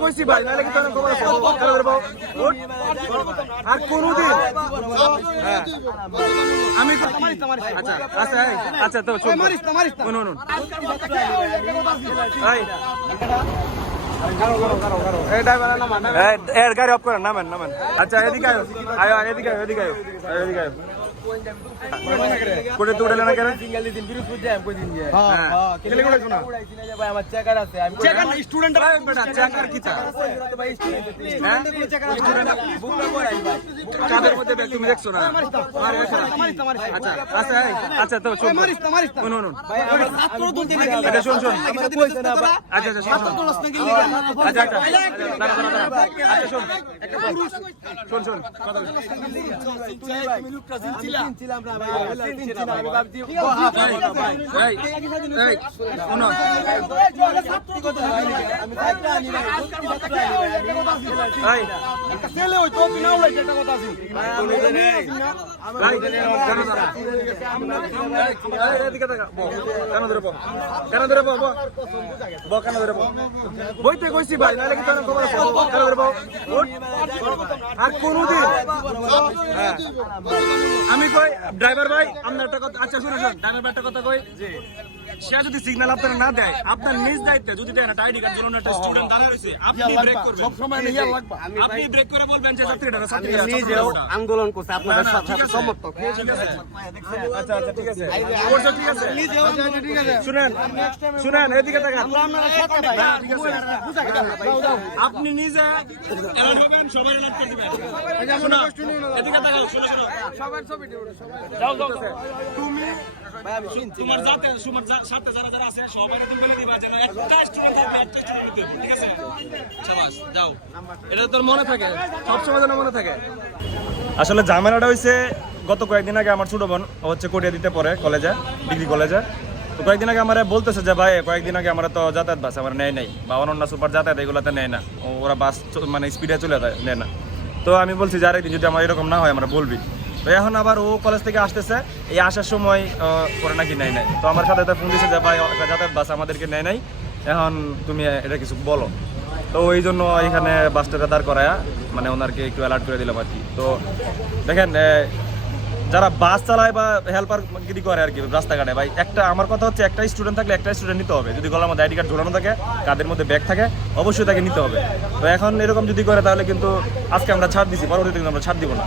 কইছি ভাই নাহলে কারও। আর কোনদিন হ্যাঁ। আমি আচ্ছা আচ্ছা আচ্ছা তো শুনুন শুনুন। এর গাড়ি অফ করেন নামেন নামেন। আচ্ছা এদিকে আয়ো। আয়ো এদিকে আয়ো এদিকে আয়ো, এদিকে আয়ো। কোটে তো উঠলে না কেন? হ্যাঁ। হ্যাঁ। কেলে কোটে শোনা? চেকার আছে আমি চেকার স্টুডেন্ট বেটা চেকার কি চা হ্যাঁ? কাদের মধ্যে বে- তুমি দেখছ না? মারে এখানে। আচ্ছা আচ্ছা আচ্ছা তো শুন শুন শুন আচ্ছা শুন শুন। আমার কইছে না আচ্ছা আচ্ছা শুন। আচ্ছা আচ্ছা দাঁড়া দাঁড়া আচ্ছা শুন। একটা শোন শোন। কথা বল। তুমি এই, এই, শোনো। এই, এই, কেন দাঁড়া? এই, বইতে কইছি ভাই নাহলে কি তোর খবর কেন ধরে? আর কোনদিন হ্যাঁ। আমি কই ড্রাইভার ভাই আপনার একটা কথা আচ্ছা শুনুন শুনুন। ড্রাইভার একটা কথা কই। সে যদি সিগন্যাল আপনার না দেয় আপনার নিজ দায়িত্বে যদি দেয় না আইডি কার্ড ঝুলানো একটা স্টুডেন্ট রয়েছে আপনি ব্রেক করবেন সবসময় নিয়ে লাগবে আপনি ব্রেক করে বলবেন যে ছাত্রীটা না ছাত্রীটা নিজেও আন্দোলন করছে আপনাদের সাথে ঠিক আছে। আচ্ছা আচ্ছা ঠিক আছে অবশ্য ঠিক আছে শুনেন শুনেন এদিকে তাকান হ্যাঁ। আপনি নিজে হবেন, সবাই alert করে দিবেন। এদিকে তাকাও, শোনো, শোনো। যাও, যাও, যাও। তুমি তোমার যাতে তোমার সাথে যারা যারা আছে সবাই তুমি বলে দিবা যেন একটা স্টুডেন্ট একটা স্টুডেন্ট দিতে আসলে ঝামেলাটা হয়েছে গত কয়েকদিন আগে আমার ছোট বোন হচ্ছে কোটিয়া দিতে পরে কলেজে, ডিগ্রি কলেজে। তো কয়েকদিন আগে আমার বলতেছে যে, ভাই, কয়েকদিন আগে আমার তো যাতায়াত বাস আমার নেয় নাই, বা অনন্য সুপার যাতায়াত এগুলোতে নেয় না ওরা বাস মানে স্পিডে চলে যায়, নেয় না। তো আমি বলছি যে আরেকদিন যদি আমার এরকম না হয়, আমরা বলবি। তো এখন আবার ও কলেজ থেকে আসতেছে, এই আসার সময় ওরা নাকি নেয় নাই। তো আমার সাথে ফোন দিছে যে, ভাই যাতায়াত বাস আমাদেরকে নেয় নাই। এখন তুমি এটা কিছু বলো। তো ওই জন্য এখানে বাসটাকে দাঁড় করায়া মানে ওনারকে একটু অ্যালার্ট করে দিলাম আর কি। তো দেখেন যারা বাস চালায় বা হেল্পার গিরি করে আর কি রাস্তাঘাটে, ভাই, একটা আমার কথা হচ্ছে, একটা স্টুডেন্ট থাকলে একটা স্টুডেন্ট নিতে হবে। যদি গলার মধ্যে আইডি কার্ড ঝোলানো থাকে, কাদের মধ্যে ব্যাগ থাকে, অবশ্যই তাকে নিতে হবে। তো এখন এরকম যদি করে, তাহলে কিন্তু আজকে আমরা ছাড় দিছি, পরবর্তীতে কিন্তু আমরা ছাড় দিব না।